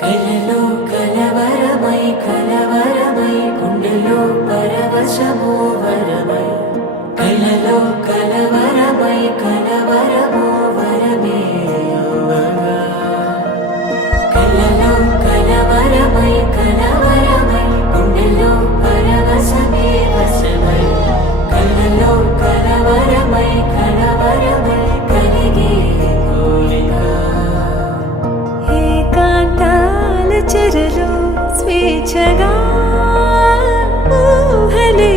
కలలో కలవరమై కలవరమై గుండెలో పరవశమో వరమై కలలో కలవరమై కలవరమో వరమే యోగగా కలలో కలవరమై కలవరమై గుండెలో పరవశమే వశమై కలలో కలవరమై కలవరమై కలిగే కోరిక చెరలో స్వేచ్ఛగా ఊహలే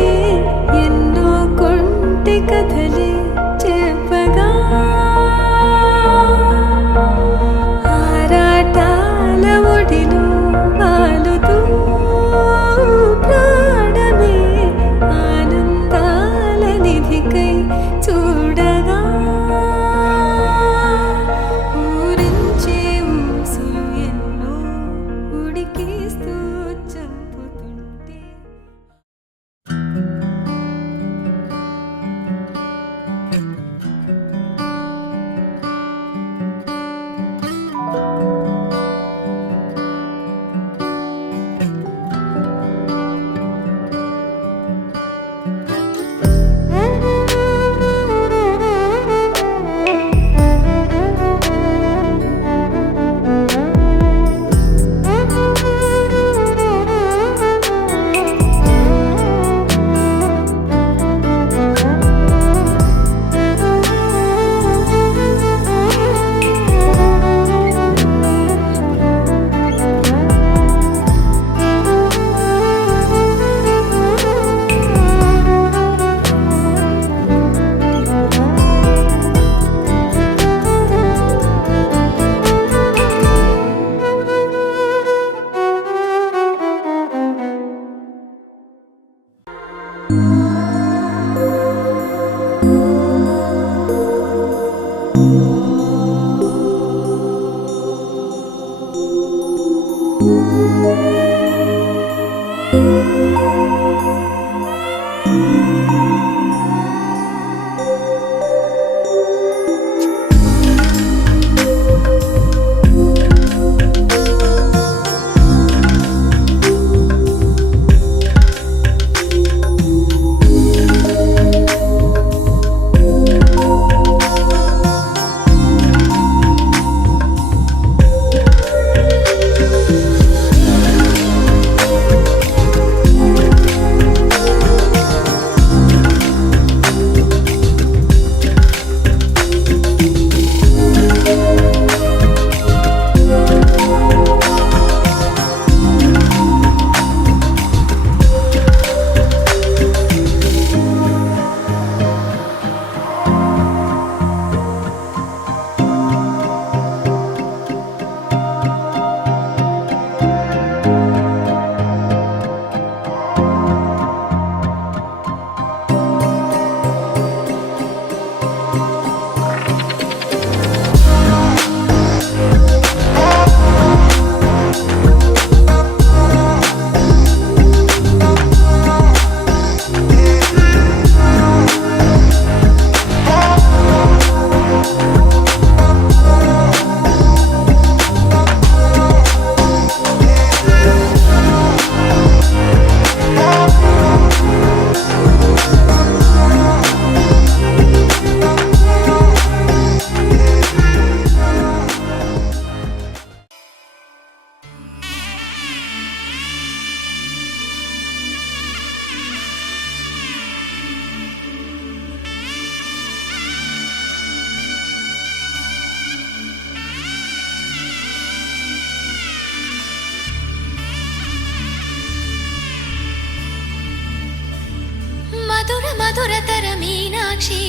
మధురతర మీనాక్షి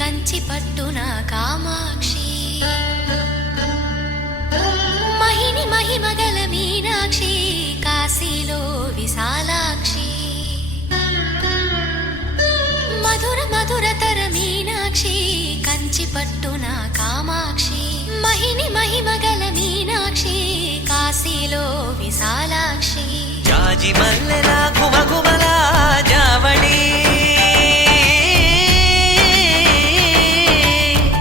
కంచి పట్టున కామాక్షి మహిని మహిమగల మీనాక్షి కాశీలో విశాలాక్షి మధురతర మీనాక్షి కంచి పట్టున కామాక్షి మహిని మహిమగల మీనాక్షి కాశీలో విశాలాక్షి జాజి మల్లెలా గుమగుమలా జావళి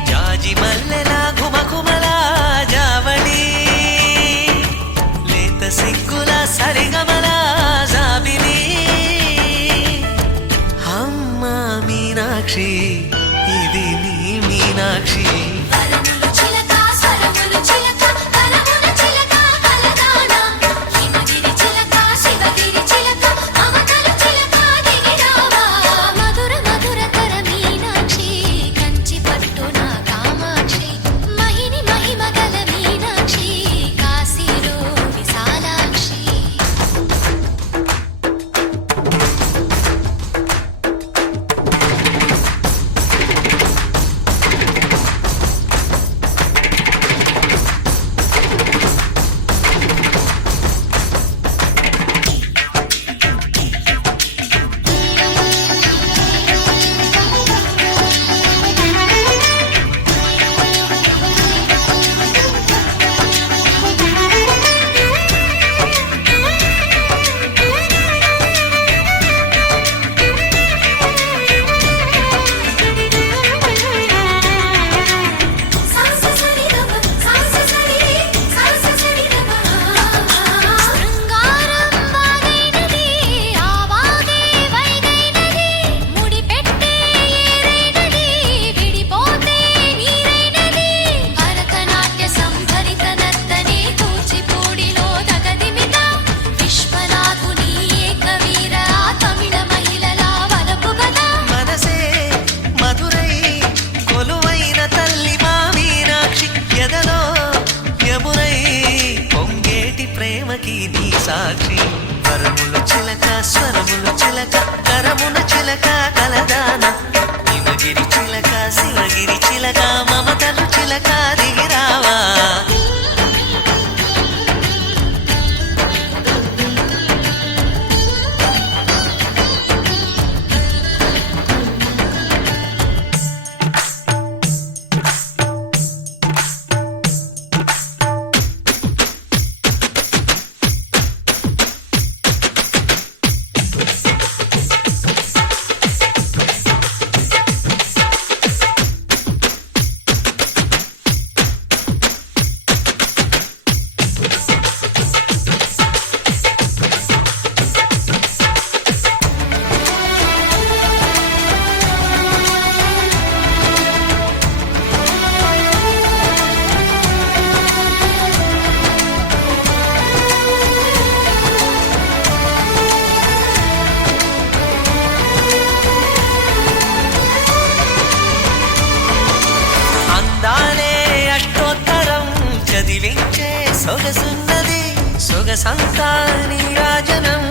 జాజి మల్లెలా గుమగుమలా జావళి లేత సిగ్గుల సరిగమల జాబిలి అమ్మ మీనాక్షి ఇది నీ మీనాక్షి ప్రేమకి నీ సాక్షి వరములు చిలక స్వరములు చిలక కరమున చిలక కలదాన హిమగిరి చిలక శివగిరి చిలక మమతలు చిలక దిగిరావా సొగసున్నది సొగసంతా నీరాజనం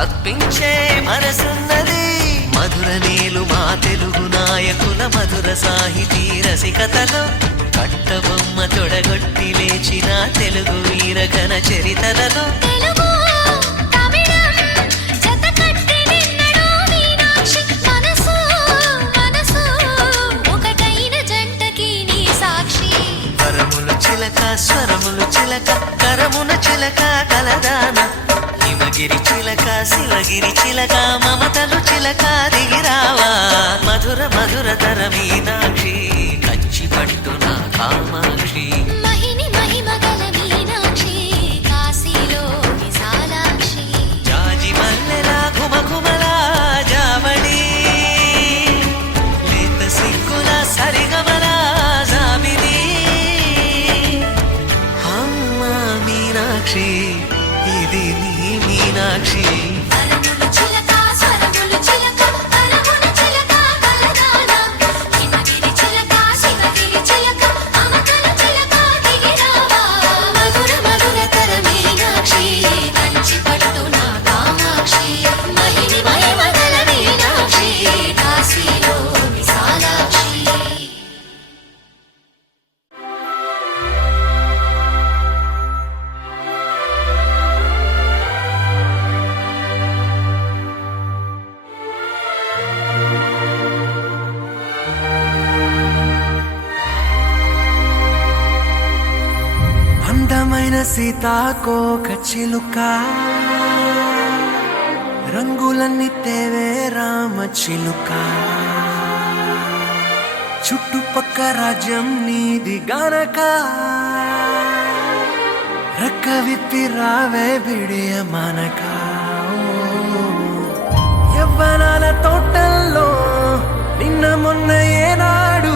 అర్పించే మనసున్నది మధుర నీలు మా తెలుగు నాయకుల మధుర సాహితీ రసికతలో కట్టబొమ్మ తొడగొట్టి లేచిన తెలుగు వీరగణ చరితలలో స్వరములు చిలక కరమున చిలక కలదాన హిమగిరి చిలక శివగిరి చిలక మమతలు చిలక దిగిరావా మధురతర మీనాక్షి కంచి పట్టున కామాక్షి మహిని మహిమగల మీనాక్షి కాశీలో విశాలాక్షి జాజి మల్లెలా గుమగుమలా జావళి లేత సిగ్గుల సరిగమల జాబిలి మీనాక్షి ఇది నీ మీనాక్షి వరములు చిలక స్వరములు సీతాకోక చిలుక రంగులన్నీ తేవే రామ చిలుక చుట్టుపక్క రాజ్యం నీది గనక రక్క విప్పి రావే బిడియ మనక యవ్వనాల తోటల్లో నిన్న మొన్న ఏనాడు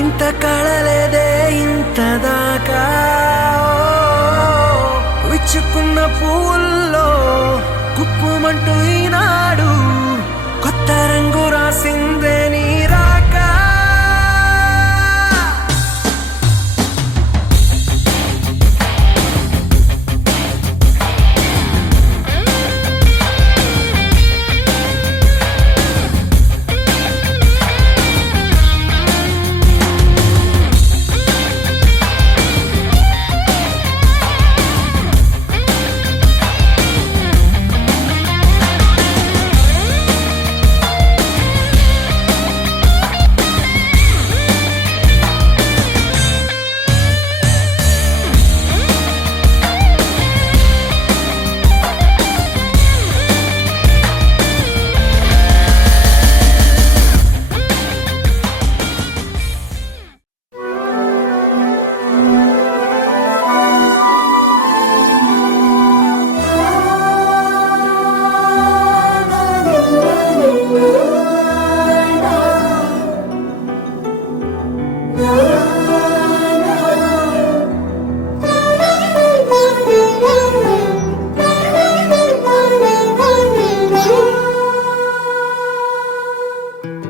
ఇంత కళలేదే ఇంత దాకా విచ్చుకున్న పూల్లో కుప్పుమంటూ ఈనాడు కొత్త రంగు రాసిందే నీ రాక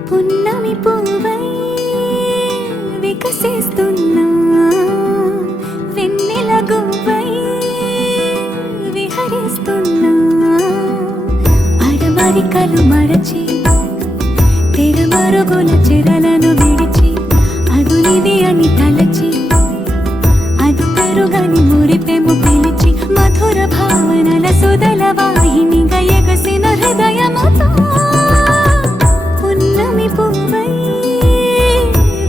పున్నమి పువ్వై వికసిస్తున్నా వెన్నెల గువ్వై విహరిస్తున్నా అడమరికలు మరచి తెరమరుగుల చెరలను విడిచి అదునిది అని తలచి అదు పెరుగని మురిపెము పిలిచి మధుర భావనల సుదల వాహినిగా ఎగసిన హృదయముతో పున్నమి పువ్వై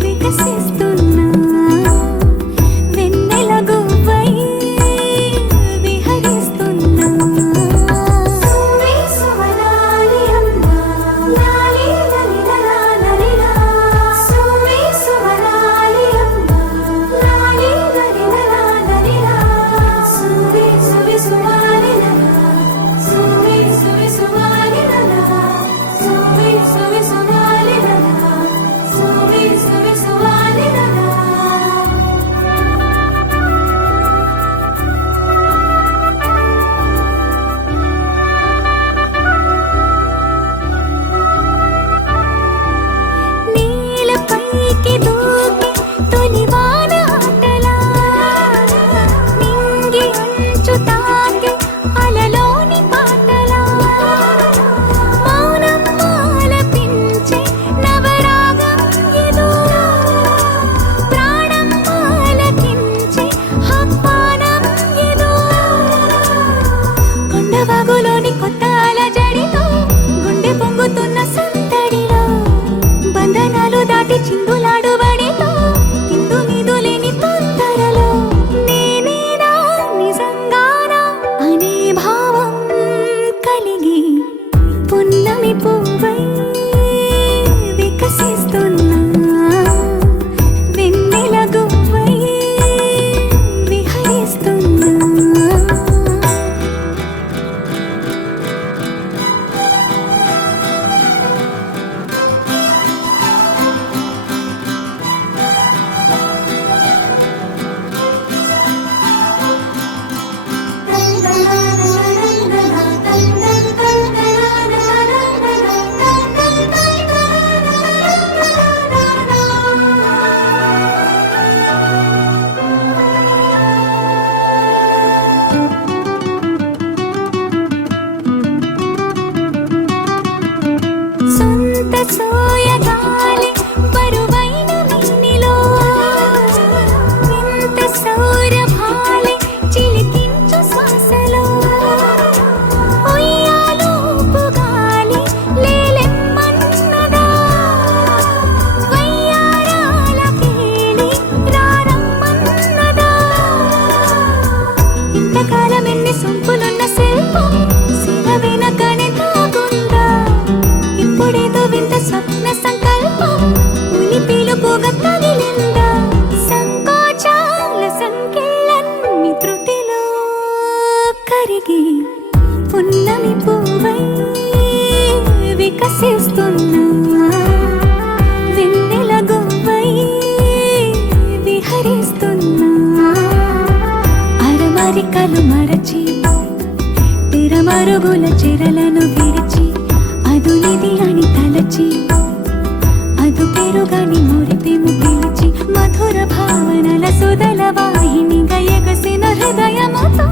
వికసిస్తున్నా వెన్నెల గువ్వై విహరిస్తున్నా సువి సువనాలి అమ్మా లాలి లలిలా లలిలా సువి సువనాలి అమ్మా లాలి లలిలా లలిలా సువి సువి సువాలి లలా సువి సువి సువాలి లలా వికసిస్తున్నా వెన్నెల గువ్వై విహరిస్తున్నా అరమరికలు మరచి తిరమరుగుల చెరలను విడిచి అదునిది అని తలచి అదు పెరుగని మురిపెము పిలిచి మధుర భావనల సుదల వాహినిగా ఎగసిన హృదయముతో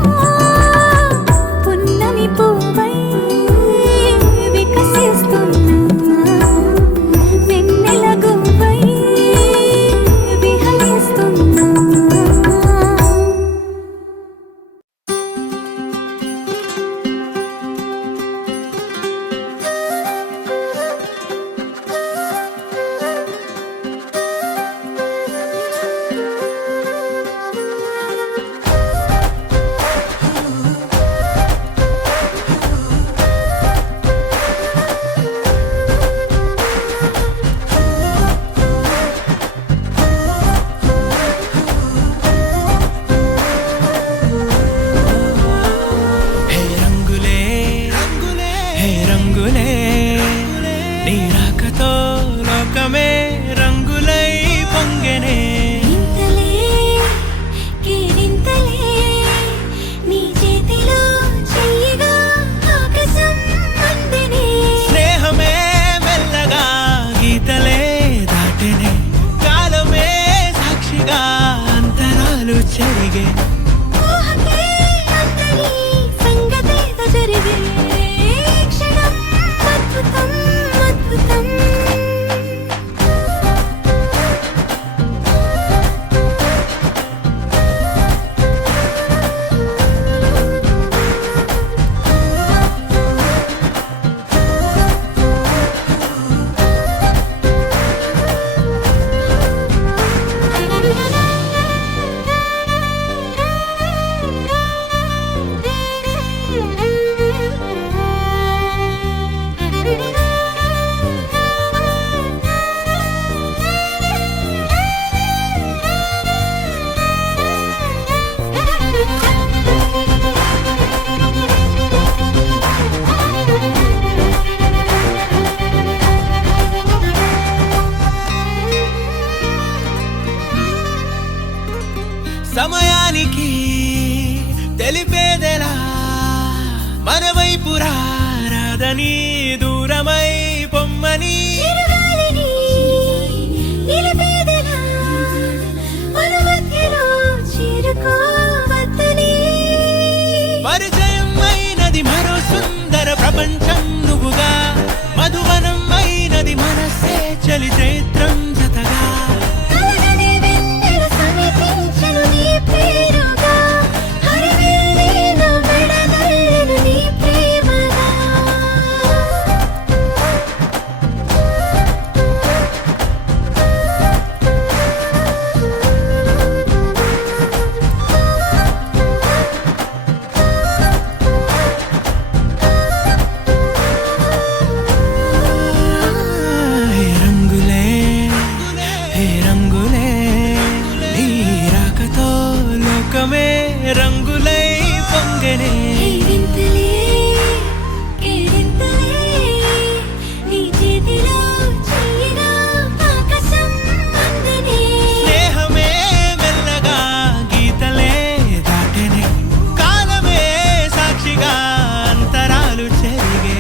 పున్నమి పువ్వై వికసిస్తున్నా వెన్నెల గువ్వై విహరిస్తున్నా సమయానికి తెలిపేదెలా మన వైపు రాదని దూరమై పొమ్మని పరిచయం అయినది మరో సుందర ప్రపంచం నువ్వుగా మధువనం అయినది మనసే చలి చైత్రం జతగా రంగులై పొంగనే స్నేహమే మెల్లగా గీతలే దాటనే కాలమే సాక్షిగా అంతరాలు చెరిగే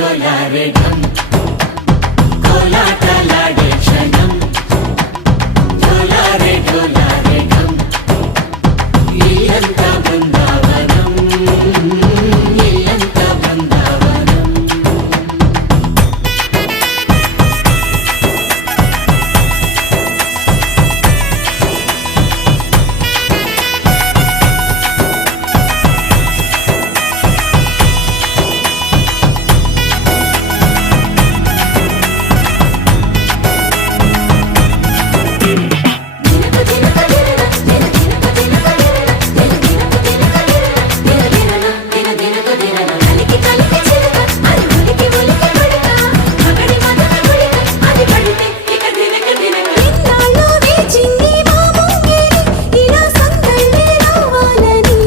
ఢోలారే ఢమ్ కోలాటలాడే క్షణం ఢోలారే ఢోలారే ఢమ్ ఇల్లంతా బృందావనం ఇల్లంతా బృందావనం ఎన్నాళ్ళో వేచింది మా ముంగిలి ఇలా సందళ్ళే రావాలని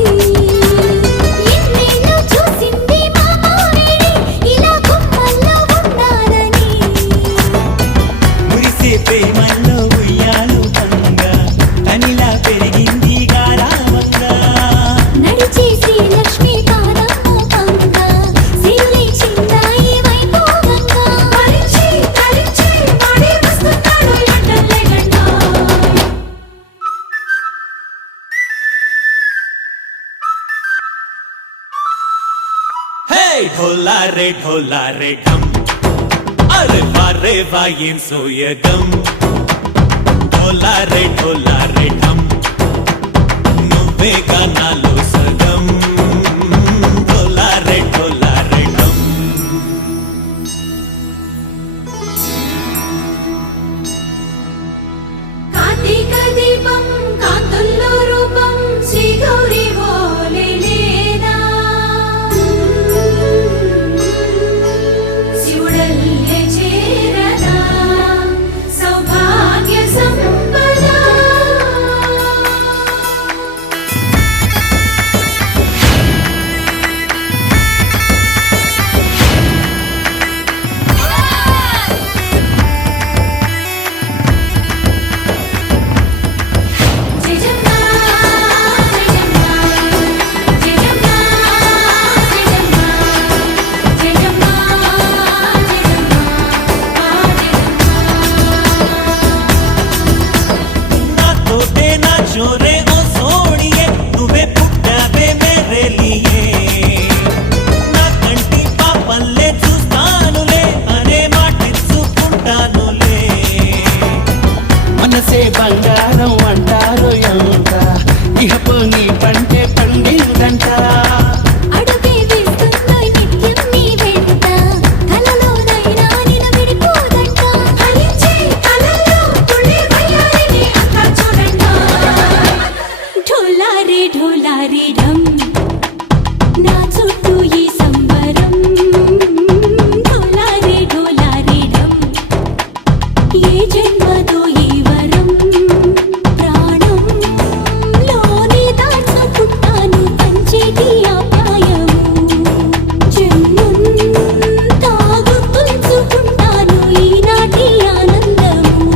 ఎన్నేళ్ళు చూసింది మా మామిడి ఇలా కొమ్మల్లో ఉండాలని మురిసే ప్రేమల్లో ఉయ్యాలు పంగా తనిలా పెరిగింది గారావంగా నడిచే శ్రీలక్ష్మి పాదము పంగ సిరులై చిందాయి వైభోగంగా కలిచి వాడే వస్తున్నాడు ఎండలే గంట హే ఢోలారే ఢమ్ అరే వా ఏం సోయగం ఢోలారే ఢమ్ నువ్వే నాలో సగం ఢోలారే ఢమ్ కార్తీక దీపం కాంతుల్లో రూపం శ్రీ గౌరీ ఓలే లేదా శివుడల్లే చేరదా సౌభాగ్య సంపద జయజమ్మా జయజమ్మా జయజమ్మా జయజమ్మా జయజమ్మా నాతోటే నా చోరే ఓ సోడియే నువ్వే పుట్టావే మేరే లియే నా కంటి పాపల్లే చూస్తానులే అనే మాటిచ్చుకుంటానులే మనసే బంగారం అంటారు ఎంత ఇహపు నీ పంటే పండిందంట అడుగే వేస్తున్నాయి నిత్యం నీ వెంట కలలోనైనా నిన్ను విడిపోదంట ఫలించే కలల్లో తుళ్ళే వయ్యారిని అంతా చూడంట ఢోలారే ఢమ్ నా చుట్టూ ఈ సంబరం ఢోలారే ఢమ్ ఏ జన్మదో ఈ వరం ప్రాణంలోనే దాచుకుంటాను పంచేటి ఆప్యాయము జన్మంతా గుర్తుంచుకుంటాను ఈనాటి ఆనందము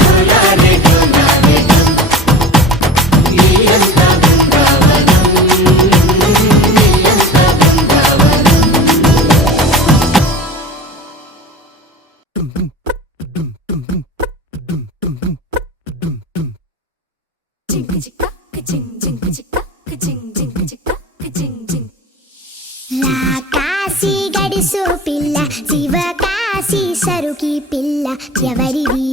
ఢోలారే ఢోలారే ఢమ్ ఇల్లంతా బృందావనం ఇల్లంతా బృందావనం కాశీ గడిసు పిల్ల శివ కాశీ సరుకి పిల్ల ఎవరిది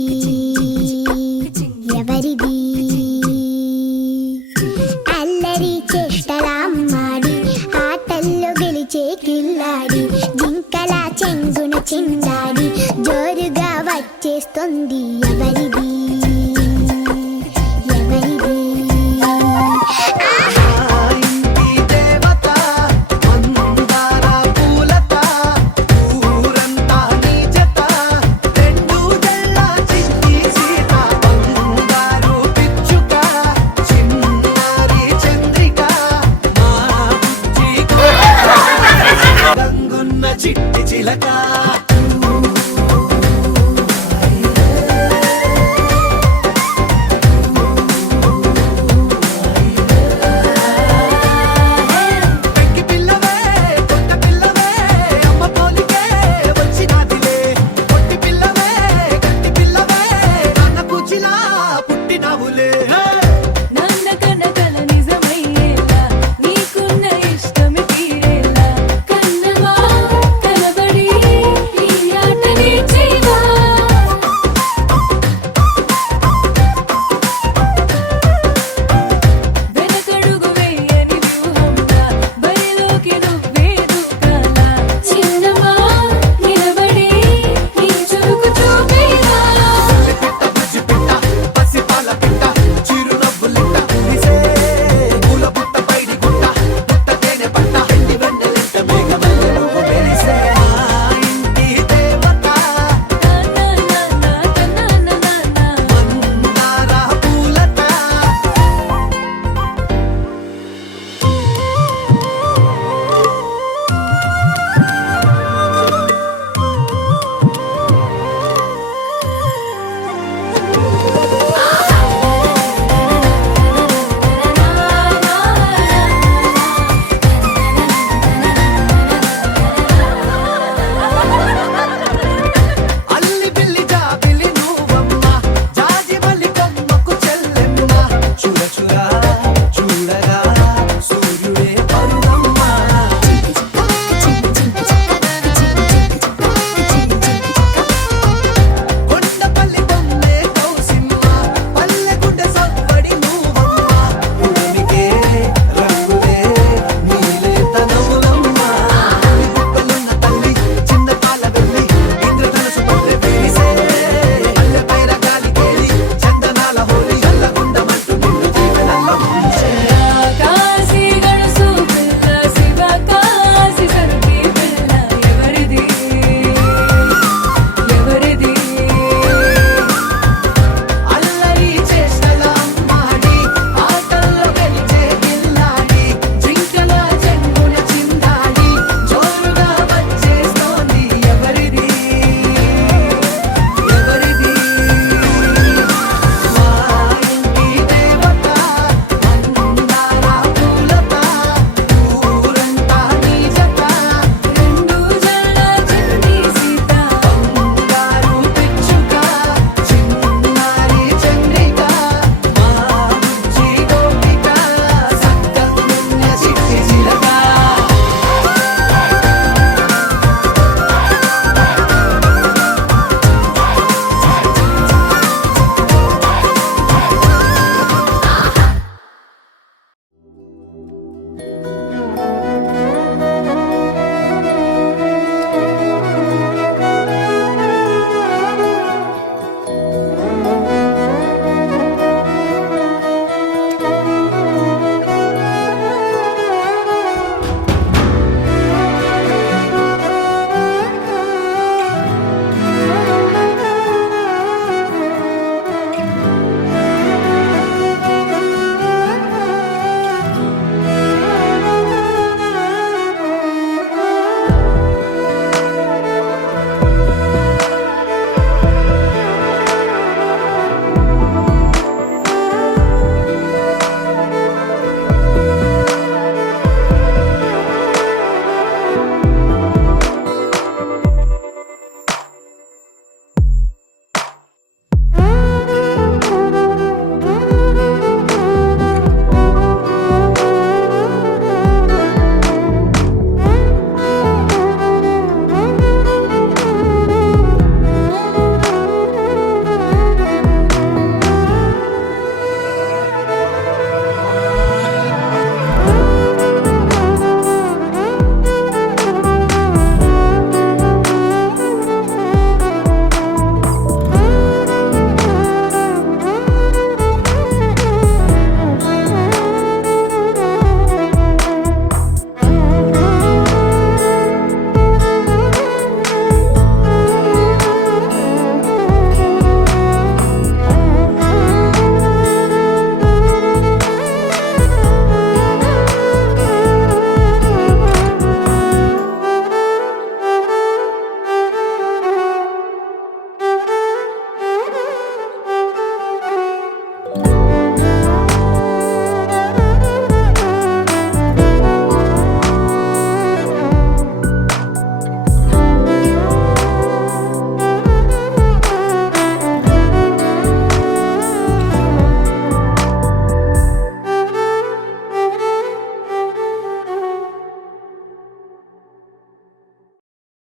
ఎవరిది అల్లరి చేష్టలామ్మాడి ఆటల్లో గెలిచే కిల్లాడి జింకల చెంగున చిందాడి జోరుగా వచ్చేస్తుంది ఎవరిది